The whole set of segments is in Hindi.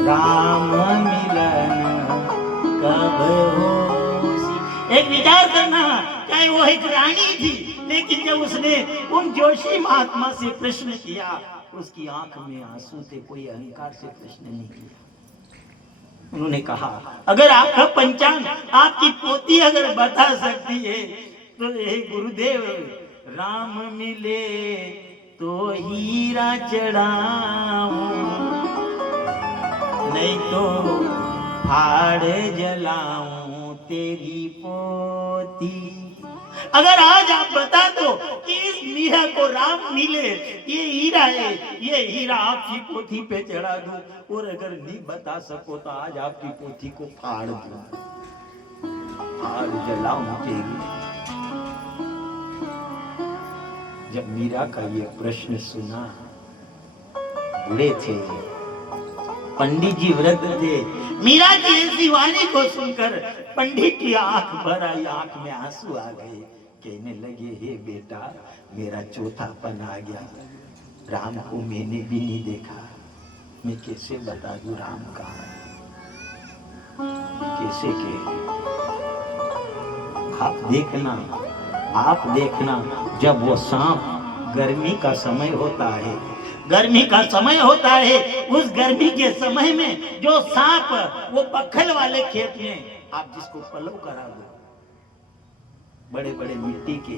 राम मिलन कब होसी। एक विचार करना, चाहे वो एक रानी थी, लेकिन जब उसने उन जोशी महात्मा से प्रश्न किया, उसकी आंख में आंसू थे, कोई अहंकार से प्रश्न नहीं किया। उन्होंने कहा, अगर आपका पंचांग आपकी पोती अगर बता सकती है तो हे गुरुदेव, राम मिले तो हीरा चढ़ाऊं, नहीं तो हाड़ जलाऊं तेरी पोती। अगर आज आप बता दो कि इस मीरा को राम मिले, ये हीरा है, ये हीरा आपकी पोथी पे चढ़ा दूं, और अगर नहीं बता सको तो आज आपकी पोथी को फाड़ दूं, फाड़ जलाऊं तेरी। जब मीरा का ये प्रश्न सुना, बूढ़े थे, पंडित जी वृद्ध थे, मीरा की ऐसी वाणी को सुनकर पंडित की आंख भर आई, आंख में आंसू आ गए। कहने लगे, हे बेटा, मेरा चौथापन आ गया, राम को मैंने भी नहीं देखा, मैं कैसे बता दूं राम कहाँ है, कैसे कहे। आप देखना जब वो सांप, गर्मी का समय होता है, गर्मी का समय होता है, उस गर्मी के समय में जो सांप वो पत्थर वाले खेत में आप जिसको पलव करा दो, बड़े बड़े मिट्टी के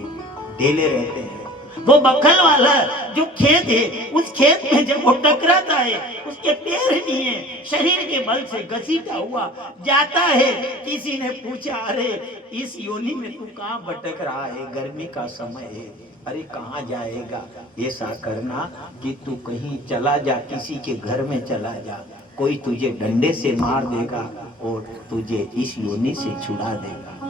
ढेले रहते हैं, वो बखल वाला जो खेत है, उस खेत में जब वो टकराता है, उसके पैर नहीं है, शरीर के बल से घसीटा हुआ जाता है। किसी ने पूछा, अरे इस योनि में तू कहाँ भटक रहा है, गर्मी का समय है, अरे कहाँ जाएगा। ऐसा करना कि तू कहीं चला जा, किसी के घर में चला जा, कोई तुझे डंडे से मार देगा और तुझे इस योनि से छुड़ा देगा।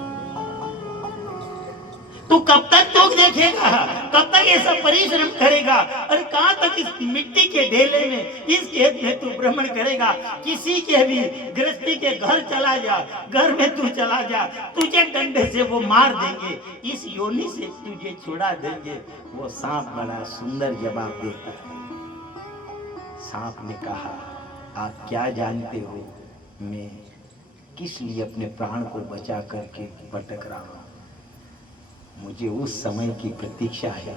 तू कब तक दुख देखेगा, कब तक ऐसा परिश्रम करेगा, और कहां तक इस मिट्टी के ढेले में, इस खेत में तू भ्रमण करेगा। किसी के भी गृहस्थी के घर चला जा, घर में तू चला जा, तुझे डंडे से वो मार देंगे, इस योनि से तुझे छुड़ा देंगे। वो सांप बड़ा सुंदर जवाब देता है। सांप ने कहा, आप क्या जानते हो मैं किस लिए अपने प्राण को बचा करके भटक रहा हूं। मुझे उस समय की प्रतीक्षा है,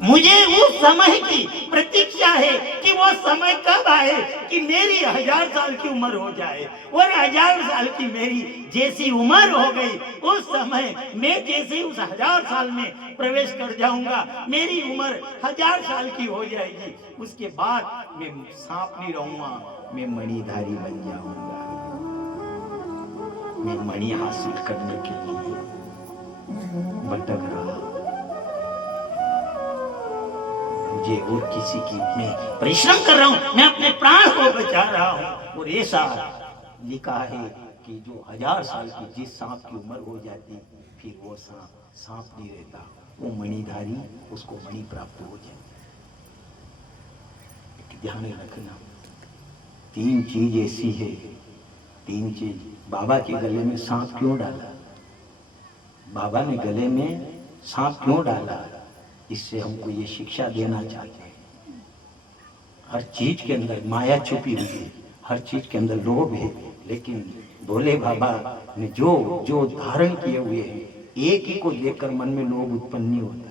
मुझे उस समय की प्रतीक्षा है कि वो समय कब आए कि मेरी 1000 साल की उम्र हो जाए, और 1000 साल की मेरी जैसी उम्र हो गई, उस समय मैं जैसे उस 1000 साल में प्रवेश कर जाऊंगा, मेरी उम्र 1000 साल की हो जाएगी। उसके बाद मैं सांप नहीं रहूंगा, मैं मणिधारी बन जाऊंगा। मैं मणि हासिल करने के लिए भटक रहा, मुझे और किसी की, मैं परिश्रम कर रहा हूं, मैं अपने प्राण को बचा रहा हूं। और ऐसा लिखा है कि जो 1000 साल की जिस सांप की उम्र हो जाती, फिर वो सांप नहीं रहता, वो मणिधारी, उसको मणि प्राप्त हो जाए। ध्यान रखना, 3 चीज ऐसी है, 3 चीज। बाबा के गले में सांप क्यों डाला? बाबा ने गले में सांप क्यों डाला? इससे हमको ये शिक्षा देना चाहते हैं। हर चीज के अंदर माया छुपी हुई है, हर चीज के अंदर लोभ है, लेकिन भोले बाबा ने जो जो धारण किए हुए हैं, एक ही को देखकर मन में लोभ उत्पन्न नहीं होता।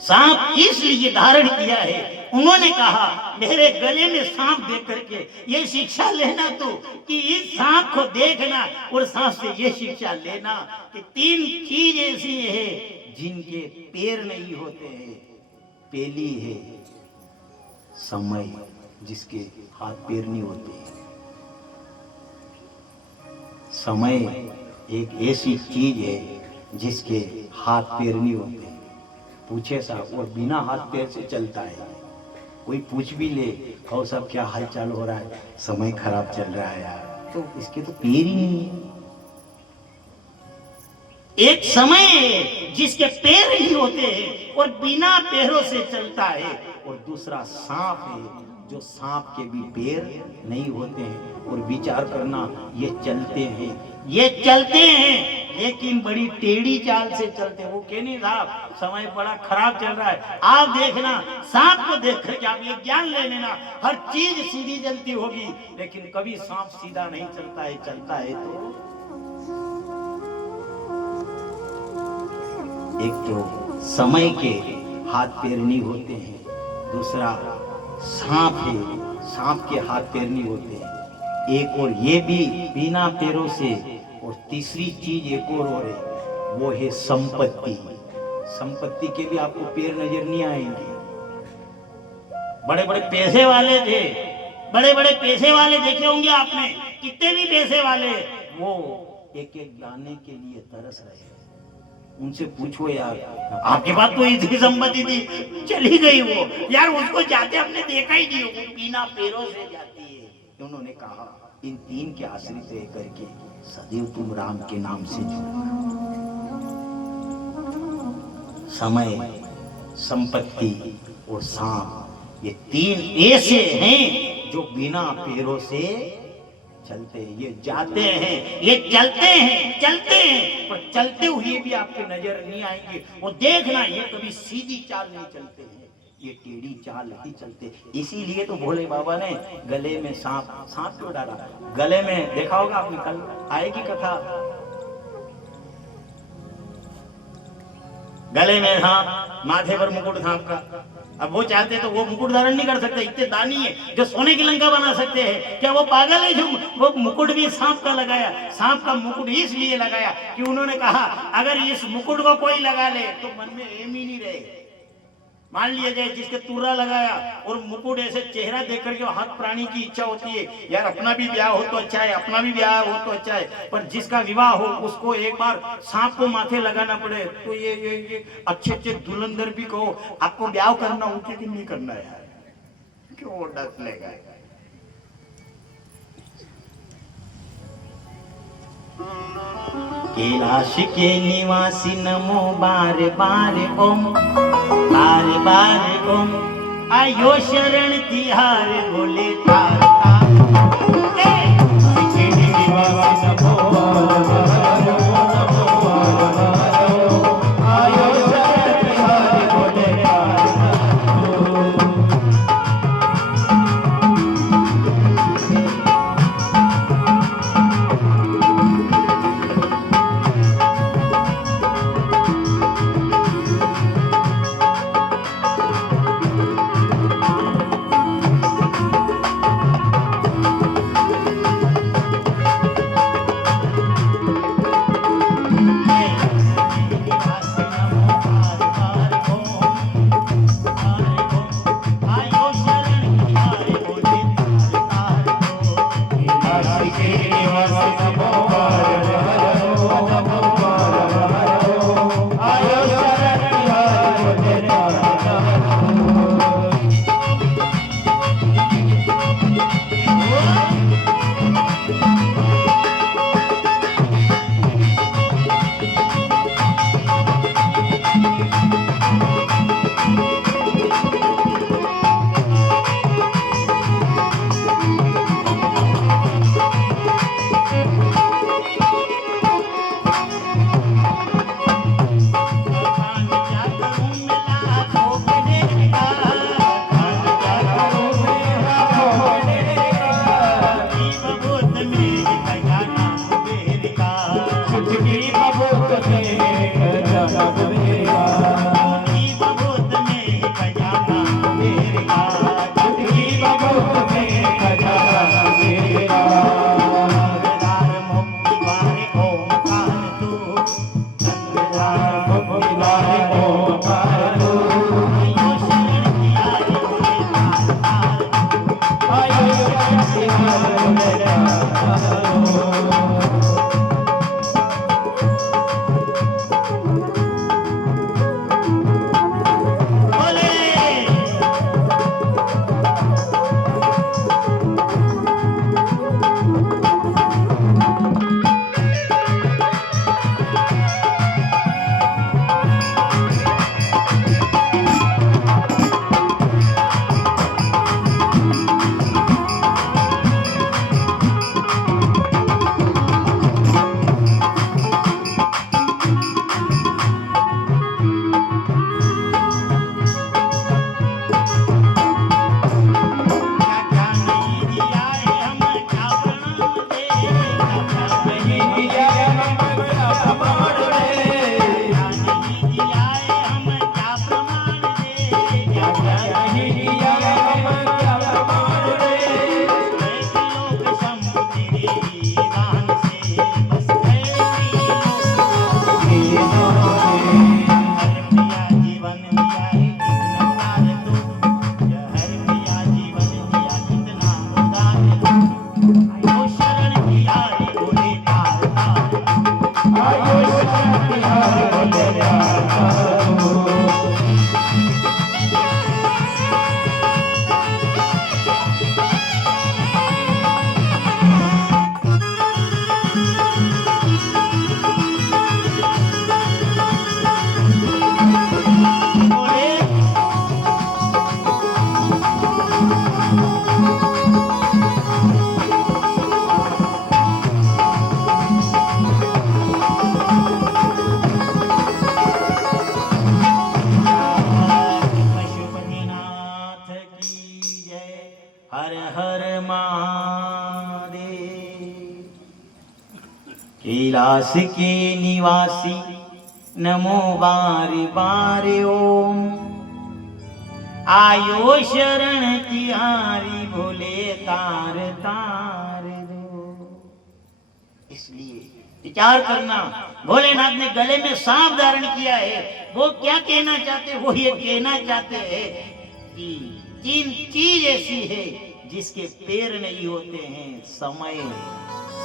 सांप इसलिए धारण किया है, उन्होंने कहा मेरे गले में सांप देख करके ये शिक्षा लेना तो कि इस सांप को देखना और सांप से ये शिक्षा लेना कि 3 चीज ऐसी है जिनके पैर नहीं होते हैं। पहली है समय, जिसके हाथ पैर नहीं होते। समय एक ऐसी चीज है जिसके हाथ पैर नहीं होते। पूछे साहब, और बिना हाथ पैर से चलता है। कोई पूछ भी ले, कहो साहब क्या हाल चाल हो रहा है, समय खराब चल रहा है यार, तो इसके तो पैर ही नहीं है। एक समय है जिसके पैर नहीं होते हैं और बिना पैरों से चलता है, और दूसरा सांप है जो सांप के भी पैर नहीं होते हैं। और विचार करना, ये चलते हैं लेकिन बड़ी टेढ़ी चाल से चलते हैं। वो कहने साहब समय बड़ा खराब चल रहा है, आप देखना सांप को देख करके आप ये ज्ञान ले लेना, हर चीज सीधी चलती होगी, लेकिन कभी सांप सीधा नहीं चलता है। चलता है तो एक तो समय के हाथ पैर नहीं होते हैं, दूसरा सांप है, सांप के हाथ पैर नहीं होते हैं, एक और ये भी बिना पैरों से, और तीसरी चीज एक और है, वो है संपत्ति। संपत्ति के भी आपको पैर नजर नहीं आएंगे। बड़े बड़े पैसे वाले थे, बड़े बड़े पैसे वाले देखे होंगे आपने, कितने भी पैसे वाले, वो एक एक दाने के लिए तरस रहे। उनसे पूछो यार, आपके पास तो इतनी संपत्ति थी, चली गई वो यार, उसको जाते हमने देखा ही नहीं, वो बिना पैरों से जाती है। उन्होंने कहा इन 3 के आश्रित रह करके सदैव तुम राम के नाम से जुड़ना। समय, संपत्ति और सांप, ये 3 ऐसे हैं जो बिना पैरों से चलते हैं। ये जाते हैं, ये चलते हैं, पर चलते हुए भी आपके नजर नहीं आएंगे। वो देखना, ये कभी सीधी चाल नहीं चलते हैं, ये टेढ़ी चाल ही चलते। इसीलिए तो भोले बाबा ने गले में सांप क्यों डाला? गले में देखा होगा आपने, कल आएगी कथा, गले में सांप, माथे पर मुकुट सांप का। अब वो चाहते तो वो मुकुट धारण नहीं कर सकते, इतने दानी है जो सोने की लंका बना सकते हैं। क्या वो पागल है जो वो मुकुट भी सांप का लगाया? सांप का मुकुट इसलिए लगाया कि उन्होंने कहा अगर इस मुकुट को कोई लगा ले तो मन में एम ही नहीं रहे। मान लिया जाए जिसके तुर्रा लगाया और मुकुट, ऐसे चेहरा देख करके हर प्राणी की इच्छा होती है यार अपना भी ब्याह हो तो अच्छा है, अपना भी ब्याह हो तो अच्छा है, पर जिसका विवाह हो उसको एक बार सांप को माथे लगाना पड़े तो ये अच्छे दुल्हनदर भी कहो आपको ब्याह करना उनके कि नहीं करना है यार, क्यों डस लेगा। कैलाश के निवासी नमो बार बार ओम, बार बार ओम, आयो शरण तिहार बोले तार आयो शरण तिहार बोले आता हो। हर हर महादेव। कैलाश के निवासी नमो बारे बारे ओम। आयो शरण तिहारी भोले तार तार दो। इसलिए विचार करना, भोलेनाथ ने गले में सांप धारण किया है। वो क्या कहना चाहते, वो ये कहना चाहते हैं कि तीन चीज ऐसी है जिसके पैर नहीं होते हैं, समय,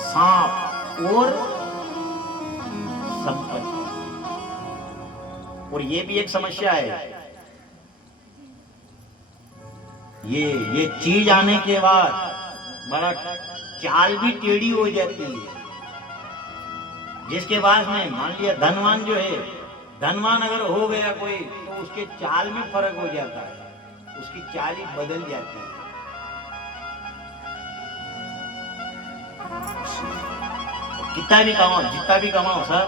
सांप और संपत्ति। और ये भी एक समस्या है। ये चीज आने के बाद बड़ा चाल भी टेढ़ी हो जाती है। जिसके बाद में मान लिया धनवान जो है, धनवान अगर हो गया कोई तो उसके चाल में फर्क हो जाता है, उसकी चाल ही बदल जाती है। कितना भी कमाओ, जितना भी कमाओ सब,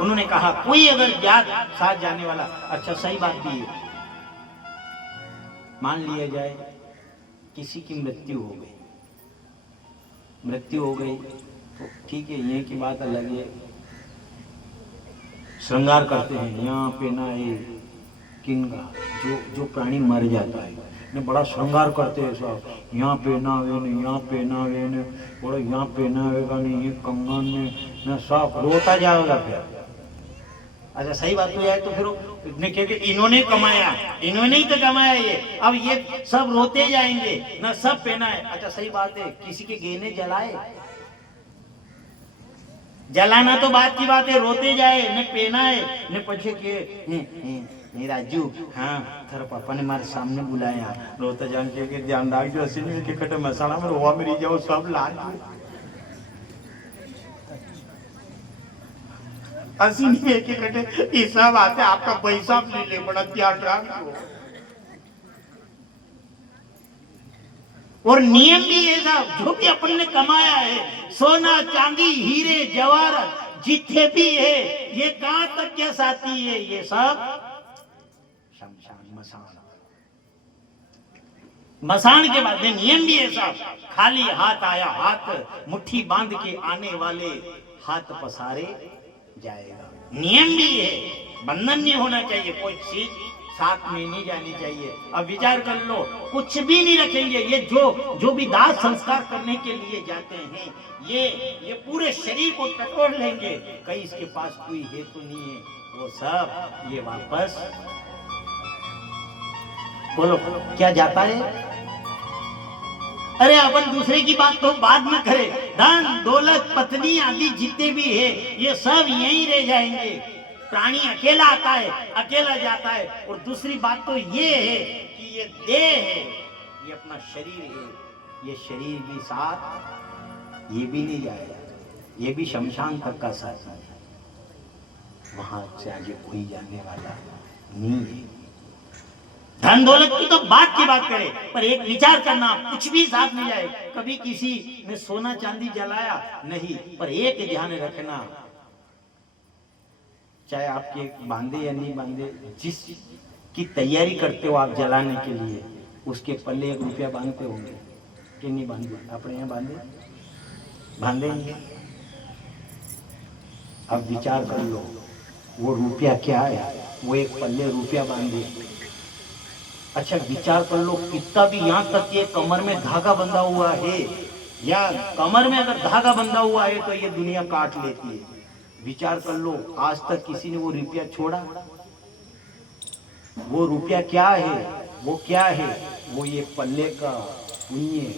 उन्होंने कहा कोई अगर जात साथ जाने वाला, अच्छा सही बात भी है, मान लिया जाए किसी की मृत्यु हो गई, मृत्यु हो गई तो ठीक है, ये की बात अलग है, श्रृंगार करते हैं, यहाँ पहना है किन का, जो प्राणी मर जाता है ने बड़ा श्रृंगार करते हैं सब, यहाँ पहनावे ने, यहाँ पहनावे ने, बड़ा यहाँ पहनावेगा नहीं, ये कंगन ने सब रोता जाएगा फिर। अच्छा सही बात तो है, तो फिर क्योंकि इन्होंने कमाया, इन्होंने ही तो कमाया ये, अब ये सब रोते जाएंगे ना, सब पहना है। अच्छा सही बात है, किसी के गहने जलाए, जलाना तो बात की बात है, रोते जाए ने पहना है ने पछे के नहीं राजू, हाँ तेरा पापा ने मारे सामने बुलाया, रोता जान के ध्यान राख जो असीम के कटे मसाला में रोवा मेरी जाओ सब लाल असीम के कटे ये सब आते, आपका पैसा ले ले, बड़ा ध्यान राख। और नियम भी है साहब, जो भी अपन ने कमाया है, सोना चांदी हीरे जवाहरात जितने भी है, ये कहां तक के साथी है, ये सब शमशान मसान। मसान के बाद में नियम भी है साहब, खाली हाथ आया हाथ मुट्ठी बांध के आने वाले हाथ पसारे जाएगा। नियम भी है, बंधन नहीं होना चाहिए, कोई चीज साथ में नहीं जानी चाहिए। अब विचार कर लो, कुछ भी नहीं रखेंगे, ये जो भी दाह संस्कार करने के लिए जाते हैं, ये पूरे शरीर को टटोल लेंगे, कहीं इसके पास कोई है तो नहीं है, वो सब ये वापस बोलो क्या जाता है। अरे अपन दूसरे की बात तो बाद में करें, धन दौलत पत्नी आदि जितने भी है ये सब यहीं रह जाएंगे। प्राणी अकेला आता है, अकेला जाता है। और दूसरी बात तो ये है कि ये देह है, ये अपना शरीर है, ये शरीर भी साथ ये भी नहीं जाएगा, ये भी शमशान तक का साथ है, वहां से आगे कोई जाने वाला नहीं है। धन दौलत की तो बात की बात करें, पर एक विचार करना, कुछ भी साथ नहीं जाए। कभी किसी ने सोना चांदी जलाया नहीं, पर एक ध्यान रखना, चाहे आपके बांधे या नहीं बांधे, जिस की तैयारी करते हो आप जलाने के लिए, उसके पल्ले 1 रुपया बांधते होंगे कि नहीं बांधे? अपने यहाँ बांधे नहीं। अब विचार कर लो, वो रुपया क्या है, वो एक पल्ले रुपया बांधे। अच्छा विचार कर लो, कितना भी यहाँ तक कि कमर में धागा बंधा हुआ है, या कमर में अगर धागा बंधा हुआ है तो ये दुनिया काट लेती है। विचार कर लो, आज तक किसी ने वो रुपया छोड़ा? वो रुपया क्या है, वो क्या है, वो ये पल्ले का पुण्य,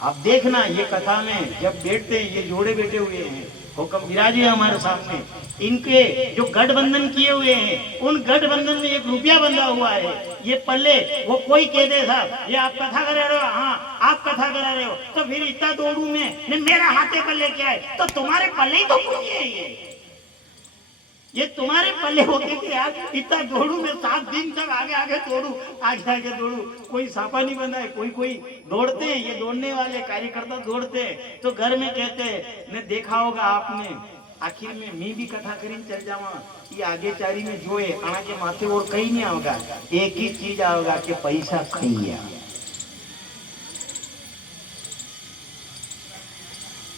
आप देखना ये कथा में जब बैठते ये जोड़े बैठे हुए हैं, हुक्म विराजे हमारे सामने, इनके जो गठबंधन किए हुए हैं उन गठबंधन में 1 रुपया बंधा हुआ है। ये पल्ले वो कोई कह दे साहब ये आप कथा करा रहे हो, हाँ आप कथा करा रहे हो, तो फिर इतना दौड़ू में ने मेरा हाथे पल्ले क्या है, तो तुम्हारे पल्ले ही तो पुण्य है, ये तुम्हारे पल्ले होते थे यार। इतना दौड़ू में 7 दिन तक आगे आगे दौड़ू, आगे आगे दौड़ू, कोई सापा नहीं बंधा है, कोई दौड़ते हैं, ये दौड़ने वाले कार्यकर्ता दौड़ते हैं। तो घर में कहते हैं ने देखा होगा आपने, आखिर में मैं भी कथा करीन चल जावा, ये आगे चारी में जो है आना के माथे और कहीं नहीं आओगा, एक ही चीज आओगा कि पैसा खाइए,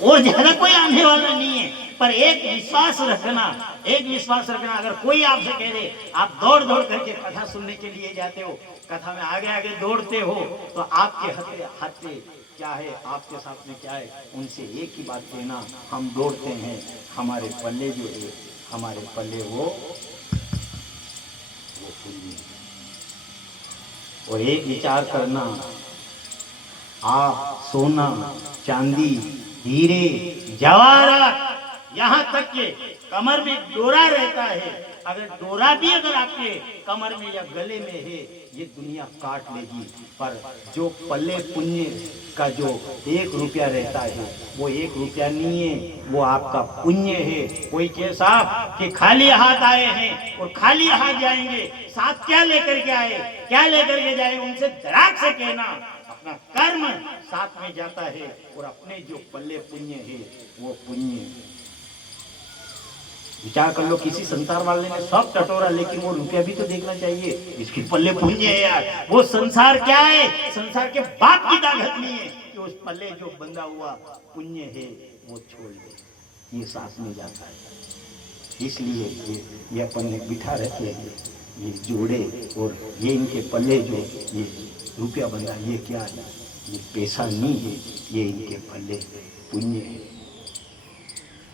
वो ज्यादा कोई आने वाला नहीं है। पर एक विश्वास रखना, एक विश्वास रखना, अगर कोई आपसे कह दे आप दौड़ दौड़ करके कथा सुनने के लिए जाते हो, कथा में आगे आगे दौड़ते हो, तो आपके हाथे क्या है, आपके साथ में क्या है, उनसे एक ही बात कहना, हम दौड़ते हैं, हमारे पल्ले जो है, हमारे पल्ले वो पुण्य। और एक विचार करना, आप सोना चांदी हीरे जवाहरात यहाँ तक के कमर में डोरा रहता है, अगर डोरा भी अगर आपके कमर में या गले में है, ये दुनिया काट लेगी, पर जो पल्ले पुण्य का जो 1 रुपया रहता है, वो 1 रुपया नहीं है, वो आपका पुण्य है। कोई के साहब कि खाली हाथ आए हैं और खाली हाथ जाएंगे, साथ क्या लेकर के आए, क्या लेकर के जाए, उनसे धड़ाक से कहना अपना कर्म साथ में जाता है, और अपने जो पल्ले पुण्य है वो पुण्य। विचार कर लो, किसी संसार वाले ने सब टटोरा, लेकिन वो रुपया भी तो देखना चाहिए, इसके पल्ले पुण्य है यार। वो संसार क्या है, संसार के बाप की ताकत नहीं है कि उस पल्ले जो बंधा हुआ पुण्य है वो छोड़ दे, ये साथ में जाता है। इसलिए ये अपन ने बिठा रखे हैं ये जोड़े, और ये इनके पल्ले जो ये रुपया बंधा, ये क्या है, ये पैसा नहीं है, ये इनके पल्ले पुण्य है।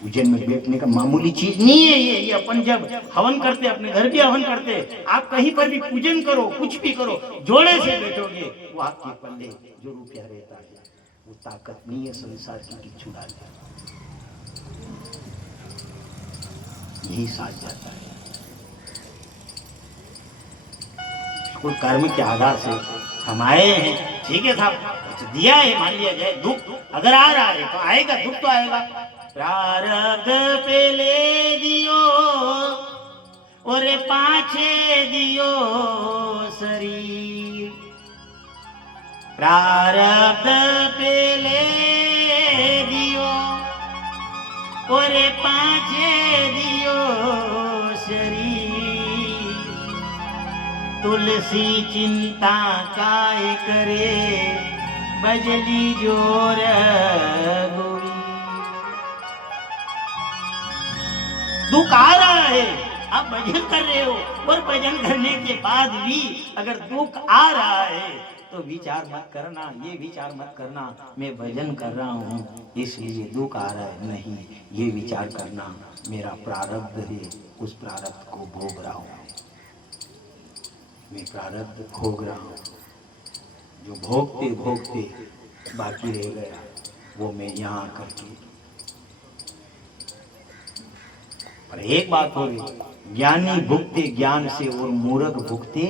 उज्जैन में बैठने का मामूली चीज नहीं है ये अपन जब हवन करते, अपने घर भी हवन करते, आप कहीं पर भी पूजन करो, कुछ भी करो, जोड़े से बैठोगे, वो आपके पल्ले जो रुपया रहता है वो ताकत नहीं है संसार की छुड़ा ले, यही साथ जाता है। कोई कर्म के आधार से हम आए हैं, ठीक है साहब, दिया है, मान लिया जाए, दुख अगर आ रहा है तो आएगा, दुख तो आएगा। प्रारब्ध पेले दियो और पाछे दियो शरीर, प्रारब्ध पेले दियो और पाछे दियो शरीर, तुलसी चिंता काय करे बजली जोर गोरी। दुख आ रहा है, आप भजन कर रहे हो, और भजन करने के बाद भी अगर दुख आ रहा है तो विचार मत करना, ये विचार मत करना मैं भजन कर रहा हूँ इसलिए दुख आ रहा है, नहीं, ये विचार करना मेरा प्रारब्ध है, उस प्रारब्ध को भोग रहा हूँ, मैं प्रारब्ध भोग रहा हूँ, जो भोगते भोगते बाकी रह गया वो मैं यहाँ करके। पर एक बात हो गई, ज्ञानी भुगते ज्ञान से और मूर्ख भुगते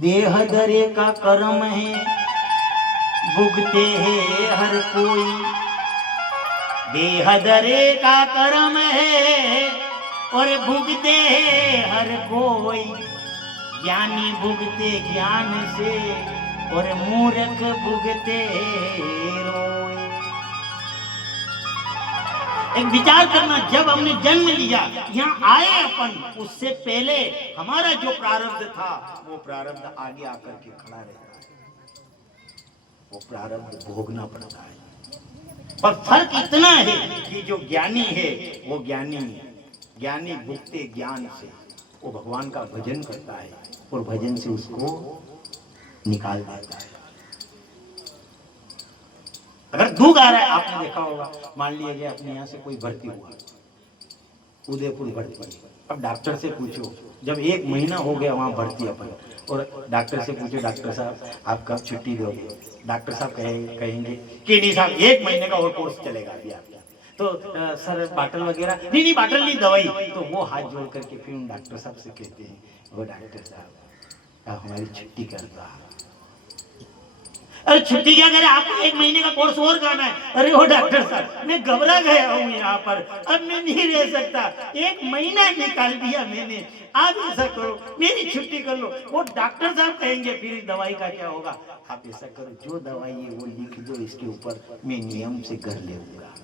देह दरे का कर्म है, भुगते है हर कोई, देह दरे का कर्म है और भुगते है हर कोई, ज्ञानी भुगते ज्ञान से और मूर्ख भुगते रोए। एक विचार करना, जब हमने जन्म लिया, यहाँ आए अपन, उससे पहले हमारा जो प्रारब्ध था वो प्रारब्ध आगे आकर के खड़ा रहता है, वो प्रारब्ध भोगना पड़ता है। पर फर्क इतना है कि जो ज्ञानी है वो ज्ञानी भुगते ज्ञान से, वो भगवान का भजन करता है और भजन से उसको निकाल देता है। अगर दुख आ रहा है, आपने देखा होगा, मान लिया गया अपने यहाँ से कोई भर्ती हुआ, उदयपुर भर्ती, अब डॉक्टर से पूछो, जब 1 महीना हो गया वहां भर्ती अपन, और डॉक्टर से पूछो, डॉक्टर साहब आप कब छुट्टी दोगे? डॉक्टर साहब कहेंगे कि नहीं साहब 1 महीने का और कोर्स चलेगा अभी आपका। तो सर बाटल वगैरह, नहीं बाटल नहीं, दवाई। तो वो हाथ जोड़ करके फिर उन डॉक्टर साहब से कहते हैं, वो डॉक्टर साहब आप हमारी छुट्टी कर दो। अरे छुट्टी क्या करे, आपको 1 महीने का कोर्स और करना है। अरे वो डॉक्टर साहब मैं घबरा गया हूँ यहाँ पर, अब मैं नहीं रह सकता, 1 महीना निकाल दिया मैंने, आप ऐसा करो मेरी छुट्टी कर लो। वो डॉक्टर साहब कहेंगे फिर इस दवाई का क्या होगा? आप ऐसा करो, जो दवाई है वो लिख दो, इसके ऊपर मैं नियम से घर ले लूंगा।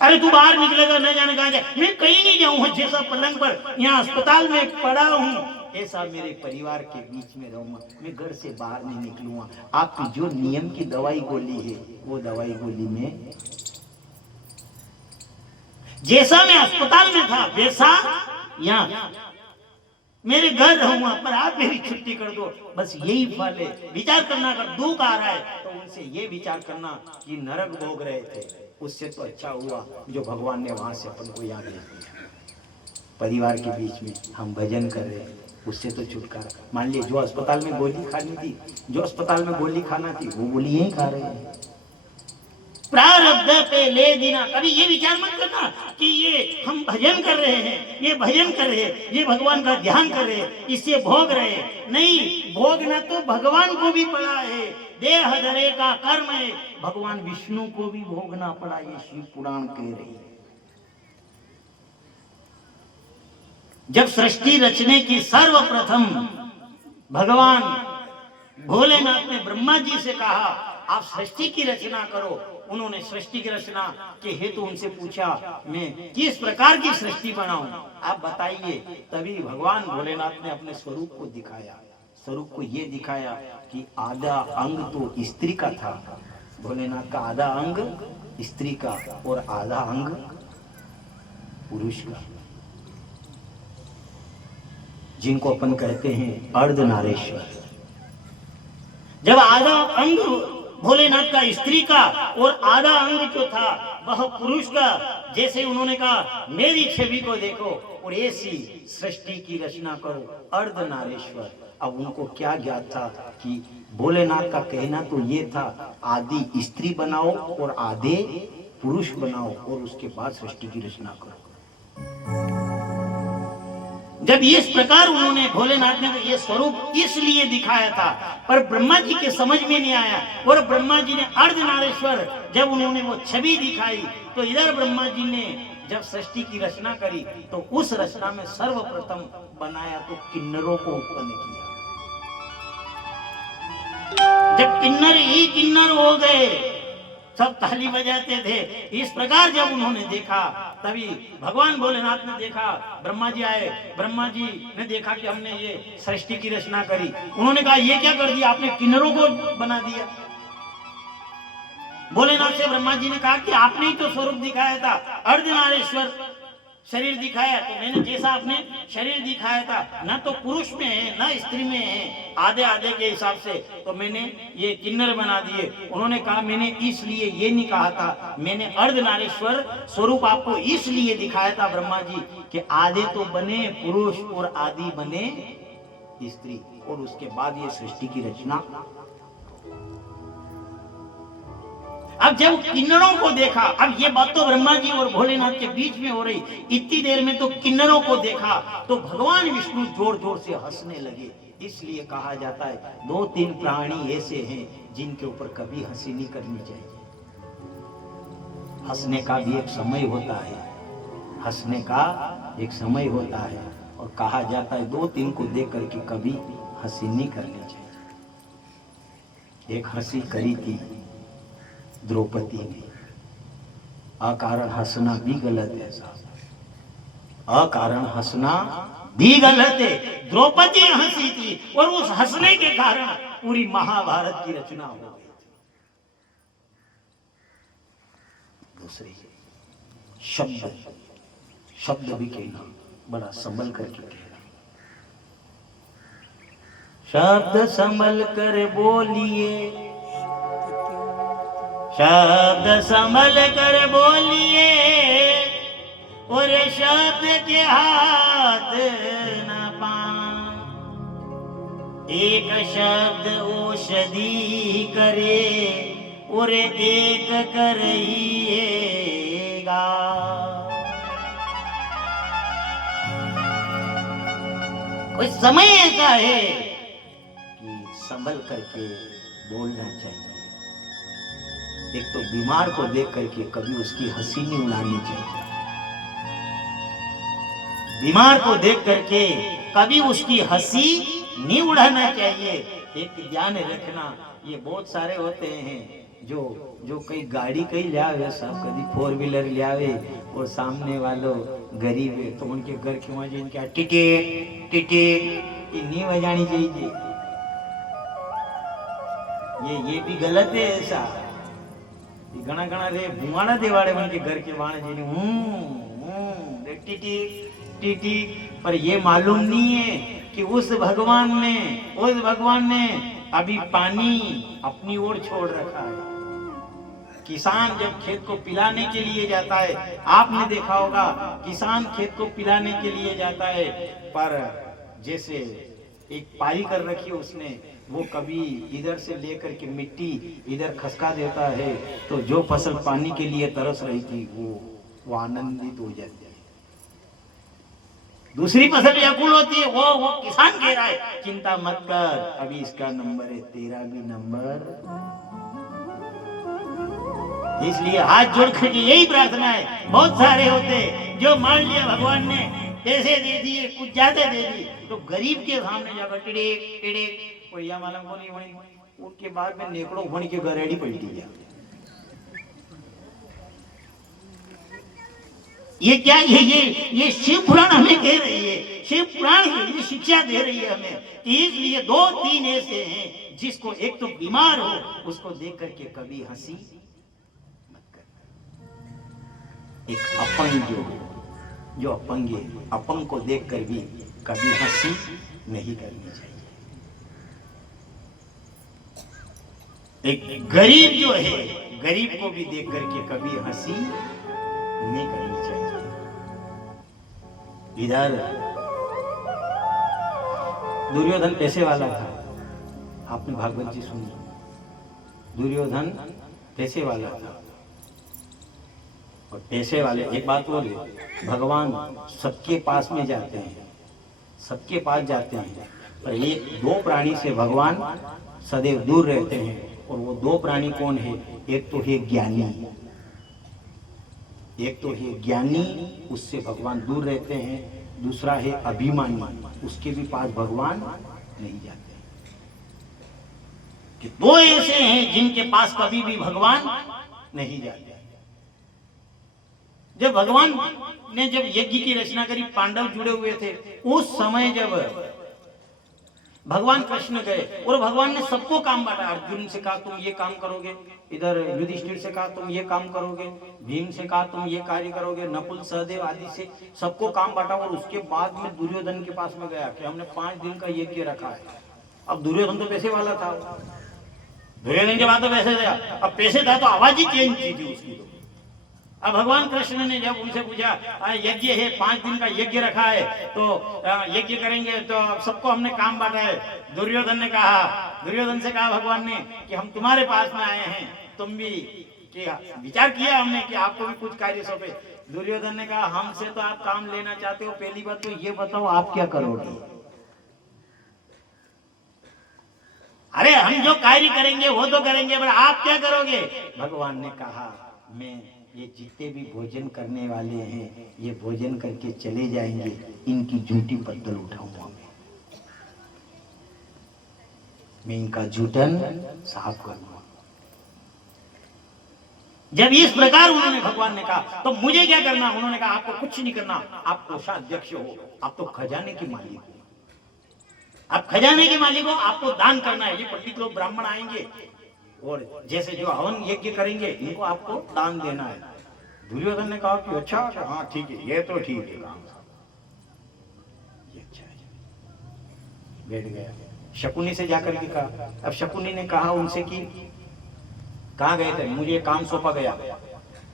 अरे तू बाहर निकलेगा न जाने कहाँ जाए, मैं कहीं नहीं जाऊंगा, जैसा पलंग पर यहाँ अस्पताल में पड़ा हूँ ऐसा मेरे परिवार के बीच में रहूंगा, मैं घर से बाहर नहीं निकलूंगा। आपकी जो नियम की दवाई गोली है वो दवाई गोली में, जैसा मैं अस्पताल में था वैसा यहाँ मेरे घर रहूंगा, पर आप मेरी छुट्टी कर दो। बस यही फल है। विचार करना, अगर दुख आ रहा है तो उनसे ये विचार करना कि नरक भोग रहे थे, उससे तो अच्छा हुआ जो भगवान ने वहां से अपन को यहाँ भेज दिया। परिवार के बीच में हम भजन कर रहे हैं, उससे तो छुटकारा। मान लीजिए जो अस्पताल में गोली खानी थी, जो अस्पताल में गोली खाना थी, वो गोली यही खा रहे हैं। प्रारब्ध पे ले देना। कभी ये विचार मत करना कि ये हम भजन कर रहे हैं, ये भजन कर रहे हैं, ये भगवान का ध्यान कर रहे हैं, इससे भोग रहे हैं। नहीं, भोगना तो भगवान को भी पड़ा है, देह धरे का कर्म है, भगवान विष्णु को भी भोगना पड़ा, ये शिव पुराण कह रही है। जब सृष्टि रचने की सर्वप्रथम भगवान भोलेनाथ ने ब्रह्मा जी से कहा आप सृष्टि की रचना करो, उन्होंने सृष्टि की रचना के हेतु उनसे पूछा मैं किस प्रकार की सृष्टि बनाऊं, आप बताइए। तभी भगवान भोलेनाथ ने अपने स्वरूप को दिखाया। स्वरूप को ये दिखाया कि आधा अंग तो स्त्री का था, भोलेनाथ का आधा अंग स्त्री का और आधा अंग पुरुष का, जिनको अपन कहते हैं अर्धनारेश्वर। जब आधा अंग भोलेनाथ का स्त्री का और आधा अंग जो था वह पुरुष का, जैसे उन्होंने कहा मेरी छवि को देखो और ऐसी सृष्टि की रचना करो, अर्धनारेश्वर। अब उनको क्या ज्ञात था कि भोलेनाथ का कहना तो ये था आधी स्त्री बनाओ और आधे पुरुष बनाओ और उसके बाद सृष्टि की रचना करो। जब इस प्रकार उन्होंने भोलेनाथ ने ये स्वरूप इसलिए दिखाया था, पर ब्रह्मा जी के समझ में नहीं आया। और ब्रह्मा जी ने अर्धनारेश्वर जब उन्होंने वो छवि दिखाई, तो इधर ब्रह्मा जी ने जब सृष्टि की रचना करी तो उस रचना में सर्वप्रथम बनाया तो किन्नरों को उत्पन्न किया। जब किन्नर ही किन्नर हो गए, सब ताली बजाते थे। इस प्रकार जब उन्होंने देखा, तभी भगवान भोलेनाथ ने देखा, ब्रह्मा जी आए, ब्रह्मा जी ने देखा कि हमने ये सृष्टि की रचना करी। उन्होंने कहा ये क्या कर दिया आपने, किन्नरों को बना दिया। भोलेनाथ से ब्रह्मा जी ने कहा कि आपने ही तो स्वरूप दिखाया था, अर्धनारेश्वर शरीर दिखाया, तो मैंने जैसा आपने शरीर दिखाया था न तो पुरुष में है न स्त्री में है, आधे आधे के हिसाब से, तो मैंने ये किन्नर बना दिए। उन्होंने कहा मैंने इसलिए ये नहीं कहा था, मैंने अर्धनारेश्वर स्वरूप आपको इसलिए दिखाया था ब्रह्मा जी कि आधे तो बने पुरुष और आधी बने स्त्री, और उसके बाद ये सृष्टि की रचना। अब जब किन्नरों को देखा, अब ये बात तो ब्रह्मा जी और भोलेनाथ के बीच में हो रही, इतनी देर में तो किन्नरों को देखा तो भगवान विष्णु जोर जोर से हंसने लगे। इसलिए कहा जाता है 2-3 प्राणी ऐसे हैं जिनके ऊपर कभी हंसी नहीं करनी चाहिए। हंसने का भी एक समय होता है, हंसने का एक समय होता है, और कहा जाता है 2-3 को देख करके कभी हंसी नहीं करनी चाहिए। एक हंसी करी थी द्रौपदी ने, अकारण हंसना भी गलत है साहब, अकारण हंसना भी गलत है। द्रौपदी हंसी थी और उस हंसने के कारण पूरी महाभारत की रचना हो गई। दूसरी शब्द भी कहना बड़ा संभल करके कहना, शब्द संभल कर बोलिए, शब्द संभल कर बोलिए, और शब्द के हाथ न पाएं। एक शब्द औषधि करे और एक करिएगा। कोई समय ऐसा है कि संभल करके बोलना चाहिए। एक तो बीमार को देख करके कभी उसकी हंसी नहीं उड़ानी चाहिए। बीमार को देख करके कभी उसकी हंसी नहीं उड़ाना चाहिए। एक ध्यान रखना, ये बहुत सारे होते हैं जो कई गाड़ी कई लियावे, सब कभी 4 व्हीलर लियावे और सामने वालों गरीब है तो उनके घर के वहां इनके टिटिट टिटिट ये नहीं बजानी चाहिए। ये भी गलत है। ऐसा घना घना रे भुआड़ा देवाड़े उनके घर के वहां जी टिटिट टिटिट, पर ये मालूम नहीं है कि उस भगवान ने अभी पानी अपनी ओर छोड़ रखा है। किसान जब खेत को पिलाने के लिए जाता है, आपने देखा होगा किसान खेत को पिलाने के लिए जाता है, पर जैसे एक पारी कर रखी है उसने, वो कभी इधर से लेकर के मिट्टी इधर खसका देता है तो जो फसल पानी के लिए तरस रही थी वो आनंदित हो जाती है। दूसरी फसल व्याकुल होती है, वो किसान कह रहा है चिंता मत कर, अभी इसका नंबर है, तेरा भी नंबर। इसलिए हाथ जोड़ करके यही प्रार्थना है। बहुत सारे होते जो मान लिया भगवान ने पैसे दे दिए, कुछ ज्यादा दे दिए, तो गरीब के सामने जाकर टिड़ेक टिड़ेक कोई या मालूम को नहीं वही उसके बाद में नेकड़ों भण के गरेड़ी पलटी गया। ये क्या ये शिव पुराण हमें कह रही है, शिव पुराण ये शिक्षा दे रही है हमें। इसलिए 2-3 ऐसे हैं जिसको एक तो बीमार हो उसको देख करके कभी हंसी मत करना। एक अपंग जो अपंग है, अपंग को देख कर भी कभी हंसी नहीं करनी चाहिए। एक गरीब जो है, गरीब को भी देख करके कभी हंसी नहीं करनी चाहिए। इधर दुर्योधन पैसे वाला था, आपने भागवत जी सुनी। दुर्योधन पैसे वाला था और पैसे वाले एक बात बोले, भगवान सबके पास में जाते हैं, सबके पास जाते हैं, पर ये 2 प्राणी से भगवान सदैव दूर रहते हैं। और वो 2 प्राणी कौन है? एक तो है ज्ञानी, उससे भगवान दूर रहते हैं। दूसरा है अभिमानी, उसके भी पास भगवान नहीं जाते। कि 2 ऐसे हैं जिनके पास कभी भी भगवान नहीं जाते। जब भगवान ने जब यज्ञ की रचना करी, पांडव जुड़े हुए थे, उस समय जब भगवान कृष्ण गए और भगवान ने सबको काम बांटा। अर्जुन से कहा तुम ये काम करोगे, इधर युधिष्ठिर से कहा तुम ये काम करोगे, भीम से कहा तुम ये कार्य करोगे, नकुल सहदेव आदि से सबको काम बांटा। और उसके बाद में दुर्योधन के पास में गया कि हमने 5 दिन का यज्ञ रखा है। अब दुर्योधन तो पैसे वाला था, दुर्योधन के बाद तो पैसे दिया, अब पैसे था तो आवाज ही चेंज की थी उसकी। अब भगवान कृष्ण ने जब उनसे पूछा यज्ञ है, 5 दिन का यज्ञ रखा है तो यज्ञ करेंगे तो सबको हमने काम बांटा है। दुर्योधन से कहा भगवान ने कि हम तुम्हारे पास में आए हैं, तुम भी विचार किया हमने कि आपको भी कुछ कार्य सौंपे। दुर्योधन ने कहा हमसे तो आप काम लेना चाहते हो, पहली बात तो ये बताओ आप क्या करोगे। अरे हम जो कार्य करेंगे वो तो करेंगे, पर आप क्या करोगे। भगवान ने कहा मैं ये जितने भी भोजन करने वाले हैं ये भोजन करके चले जाएंगे, इनकी झूठी पत्तल उठाऊंगा मैं इनका जूठन साफ करूंगा। जब इस प्रकार उन्होंने भगवान ने कहा तो मुझे क्या करना। उन्होंने कहा आपको कुछ नहीं करना, आप कोषाध्यक्ष हो, आप तो खजाने के मालिक हो, आप खजाने के मालिक हो, आपको दान करना है। ये पंडित लोग ब्राह्मण आएंगे और जैसे जो हवन यज्ञ करेंगे इनको आपको दान देना है। दुर्योधन ने कहा कि अच्छा हाँ ठीक है, ये तो ठीक है काम, ये अच्छा है। बैठ गया, शकुनी से जाकर के कहा। अब शकुनी ने कहा उनसे कि कहाँ गए थे, मुझे काम सौंपा गया,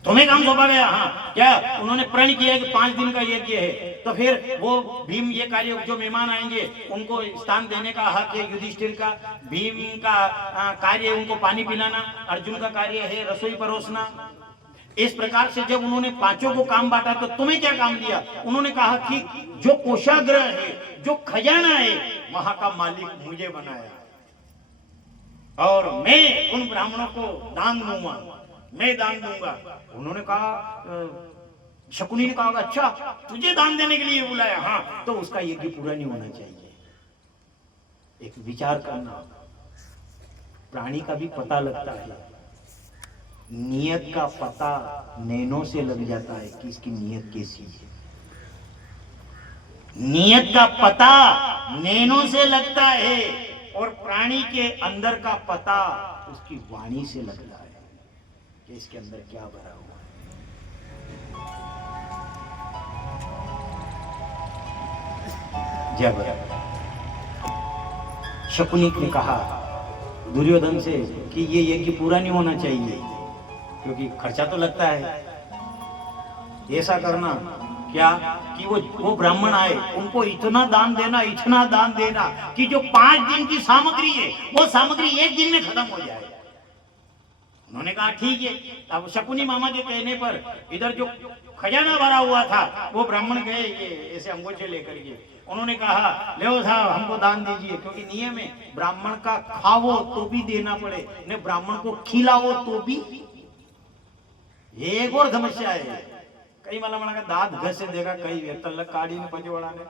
तुम्हें काम सौंपा गया। हाँ, क्या उन्होंने प्रण किया कि 5 दिन का यज्ञ है, तो फिर वो भीम ये कार्य, जो मेहमान आएंगे उनको स्थान देने का हक है युधिष्ठिर का, भीम का कार्य उनको पानी पिलाना, अर्जुन का कार्य है रसोई परोसना। इस प्रकार से जब उन्होंने 5 को काम बांटा तो तुम्हें क्या काम दिया? उन्होंने कहा कि जो कोषाग्रह है, जो खजाना है, वहां का मालिक मुझे बनाया और मैं उन ब्राह्मणों को दान दूंगा, मैं दान दूंगा। उन्होंने कहा, शकुनी ने कहा अच्छा तुझे दान देने के लिए बुलाया, हाँ तो उसका यज्ञ पूरा नहीं होना चाहिए। एक विचार करना, प्राणी का भी पता लगता है, नियत का पता नैनों से लग जाता है कि इसकी नियत कैसी है। नियत का पता नैनों से लगता है और प्राणी के अंदर का पता उसकी वाणी से लगता है कि इसके अंदर क्या भरा हुआ है। जब शकुनी ने कहा दुर्योधन से कि ये यज्ञ पूरा नहीं होना चाहिए क्योंकि खर्चा तो लगता है, ऐसा करना क्या कि वो ब्राह्मण आए, उनको इतना दान देना कि जो 5 दिन की सामग्री है वो सामग्री 1 दिन में खत्म हो जाए। उन्होंले कहा ठीक है। अब शकुनी मामा के कहने पर इधर जो खजाना भरा हुआ था वो ब्राह्मण गए ये ऐसे अंगोछे लेकर के, उन्होंने कहा ले साहब हमको दान दीजिए, क्योंकि नियम है ब्राह्मण का खाओ तो भी देना पड़े, ने ब्राह्मण को खिलाओ तो भी। एक और समस्या है, कई मला का दांत घसे देगा, कई तल्लक काढ़ी ने पचे वड़ाने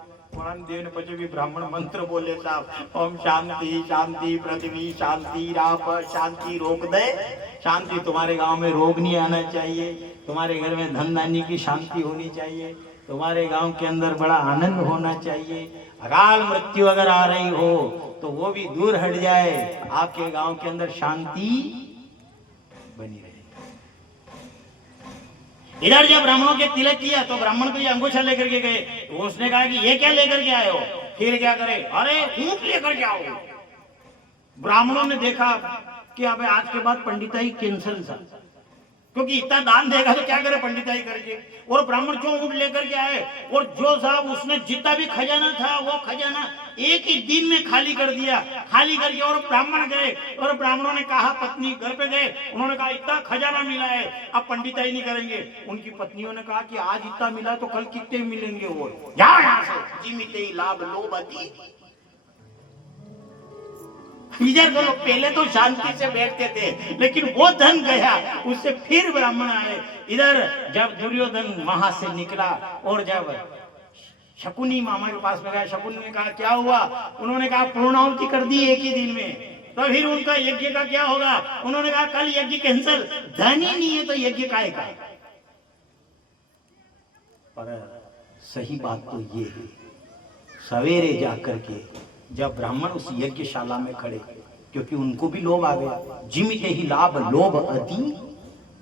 देव ने पचे भी ब्राह्मण मंत्र बोले साहब, ओम शांति शांति पृथ्वी शांति राप शांति, रोक दे शांति। तुम्हारे गांव में रोग नहीं आना चाहिए, तुम्हारे घर में धन धान्य की शांति होनी चाहिए, तुम्हारे गांव के अंदर बड़ा आनंद होना चाहिए, अकाल मृत्यु अगर आ रही हो तो वो भी दूर हट जाए, आपके गांव के अंदर शांति बनी रहे। इधर जब ब्राह्मणों के तिलक किया तो ब्राह्मण को ये अंगूठा लेकर के गए, तो उसने कहा कि ये क्या लेकर के आए हो? फिर क्या करे? अरे ऊंट लेकर के आओ। ब्राह्मणों ने देखा कि अब आज के बाद पंडिताई कैंसिल था, क्योंकि इतना दान देगा तो क्या करे पंडिताई करके। और ब्राह्मण क्यों ऊंट लेकर के आए? और जो साहब उसने जितना भी खजाना था वो खजाना एक ही दिन में खाली कर दिया, खाली करके और ब्राह्मण गए और ब्राह्मणों ने कहा, पत्नी घर पे गए, उन्होंने कहा इतना खजाना मिला है अब पंडिताई नहीं करेंगे। उनकी पत्नियों ने कहा कि आज इतना मिला तो कल कितने मिलेंगे? और यहाँ से जीमिते लाभ लोभती। विचार करो, पहले तो शांति से बैठते थे लेकिन वो धन गया, उससे फिर ब्राह्मण आए। इधर जब दुर्योधन वहां से निकला और जब शकुनी मामा के पास में गया, शकुनी ने कहा क्या हुआ? उन्होंने कहा पूर्णाहुति कर दी एक ही दिन में, तो फिर उनका यज्ञ का क्या होगा? उन्होंने कहा कल यज्ञ कैंसिल, धन ही नहीं है तो यज्ञ काहे का? पर सही बात तो ये है, सवेरे जाकर के जब ब्राह्मण उस यज्ञशाला में खड़े, क्योंकि उनको भी लोभ आ गया, जिमिते ही लाभ लोभ अति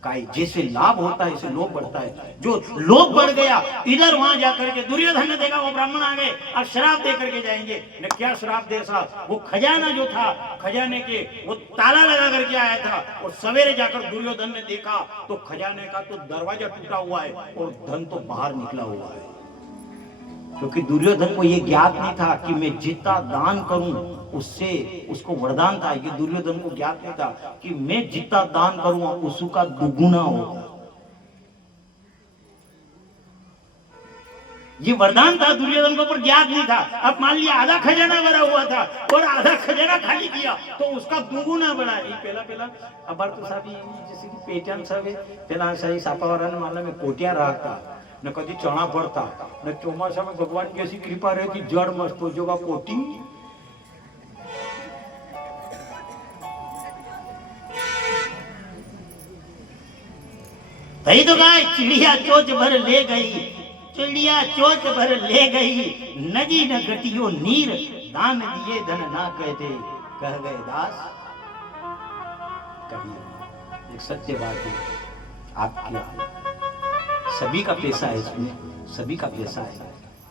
काय, जैसे लाभ होता है ऐसे लोभ बढ़ता है। जो लोभ बढ़ गया, इधर वहां जाकर के दुर्योधन ने देखा वो ब्राह्मण आ गए, अब श्राप दे करके जाएंगे। ने क्या श्राप दे? साहब वो खजाना जो था, खजाने के वो ताला लगा करके आया था, और सवेरे जाकर दुर्योधन ने देखा तो खजाने का तो दरवाजा टूटा हुआ है और धन तो बाहर निकला हुआ है। क्योंकि दुर्योधन को ये ज्ञात नहीं था कि मैं जितना दान करूं उससे उसको वरदान था। ये दुर्योधन को ज्ञात नहीं था कि मैं जितना दान करूं उसका दुगुना होगा। ये वरदान था, दुर्योधन को पर ज्ञात नहीं था। अब मान लिया आधा खजाना भरा हुआ था और आधा खजाना खाली किया तो उसका दुगुना बढ़ा। पहला अब तो साहब जैसे कि पेटियां सब पहला सही सापावारा ने मामला में कोटिया रखता न कभी चढ़ा पड़ता न चौमासा में भगवान की ऐसी कृपा रहती जड़ मस्त हो जोगा कोटी। तही तो गाय चिड़िया चोच भर ले गई, चिड़िया चोच भर ले गई, नदी न घटियो नीर, दान दिए धन ना कहते, कह गए दास कभी। एक सत्य बात है, आपके सभी का पैसा है, इसमें सभी का पैसा है,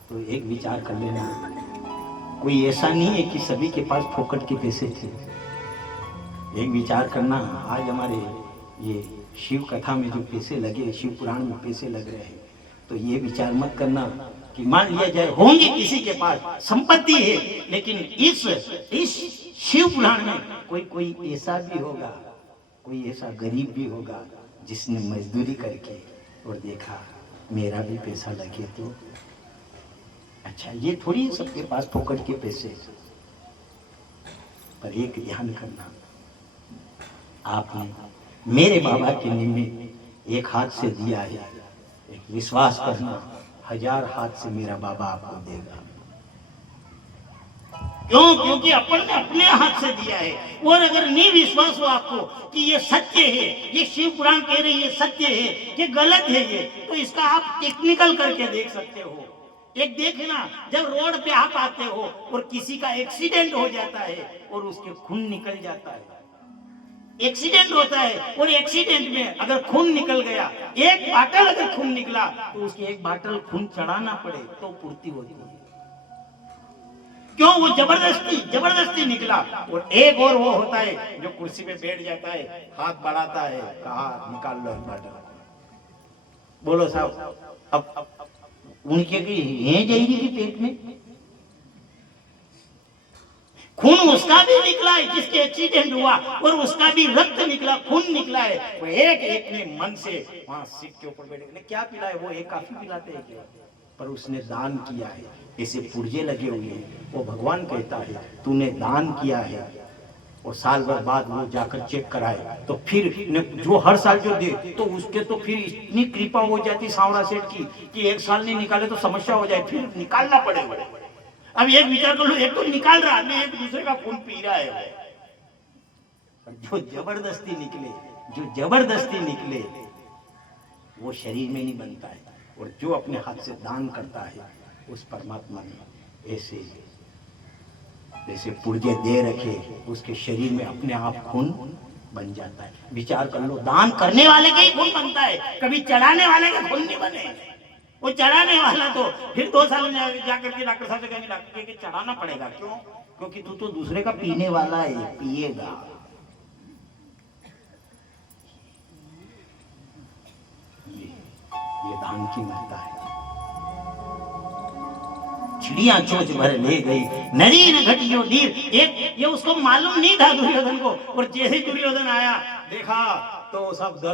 तो एक विचार कर लेना। कोई ऐसा नहीं है कि सभी के पास फोकट के पैसे थे। एक विचार करना, आज हमारे ये शिव कथा में जो पैसे लगे, शिव पुराण में पैसे लग रहे हैं, तो ये विचार मत करना कि मान लिया जाए होंगे किसी के पास संपत्ति है, लेकिन इस शिव पुराण में कोई ऐसा भी होगा, कोई ऐसा गरीब भी होगा जिसने मजदूरी करके और देखा मेरा भी पैसा लगे तो अच्छा। ये थोड़ी सबके पास फोकट के पैसे, पर एक ध्यान करना, आपने मेरे बाबा के निमित्त एक हाथ से दिया है, एक विश्वास करना 1000 हाथ से मेरा बाबा आपको देगा। क्यों? क्योंकि अपन ने अपने हाथ से दिया है। और अगर नहीं विश्वास हो आपको कि ये सत्य है, ये शिव पुराण कह रही है सत्य है, ये गलत है ये, तो इसका आप टेक्निकल करके देख सकते हो। एक देखना, जब रोड पे आप आते हो और किसी का एक्सीडेंट हो जाता है और उसके खून निकल जाता है, एक्सीडेंट होता है और एक्सीडेंट में अगर खून निकल गया, एक बाटल अगर खून निकला तो उसके एक बाटल खून चढ़ाना पड़े तो पूर्ति होती है। क्यों? वो जबरदस्ती निकला। और एक और वो होता है जो कुर्सी पे बैठ जाता है, हाथ बढ़ाता है, कहा निकाल लो बाटल, बोलो साहब अब उनके की है जाएगी कि पेट में खून उसका भी निकला है जिसके एक्सीडेंट हुआ, और उसका भी रक्त निकला, खून निकला है। वो एक ने मन से वहां सिक के ऊपर बैठे, क्या पिला है वो, एक काफी पिलाते हैं क्या, पर उसने दान किया है। ऐसे पुर्जे लगे हुए हैं, वो भगवान कहता है तूने दान किया है, और साल भर बाद वो जाकर चेक कराए तो फिर जो हर साल जो दे तो उसके तो फिर इतनी कृपा हो जाती सांवरा सेठ की कि एक साल नहीं निकाले तो समस्या हो जाए, फिर निकालना पड़ेगा। अब एक विचार कर लो, एक तो निकाल रहा है, एक दूसरे का खून पी रहा है। जो जबरदस्ती निकले वो शरीर में नहीं बनता है, और जो अपने हाथ से दान करता है उस परमात्मा ने ऐसे जैसे पुर्जे दे रखे, उसके शरीर में अपने आप खून बन जाता है। विचार कर लो, दान करने वाले का ही खून बनता है, कभी चढ़ाने वाले का खून नहीं बने। वो चढ़ाने वाला तो फिर 2 साल में जाकर के डॉक्टर साहब से कहेंगे डॉक्टर के चढ़ाना पड़ेगा। क्यों? क्योंकि तू तो दूसरे का पीने वाला है, पिएगा। ये दान की महत्ता है। चिड़िया चोंच भर ले गई, नरी न घटियो नीर। एक ये उसको मालूम नहीं था दुर्योधन को, और जैसे दुर्योधन आया देखा तो सब दरवाजा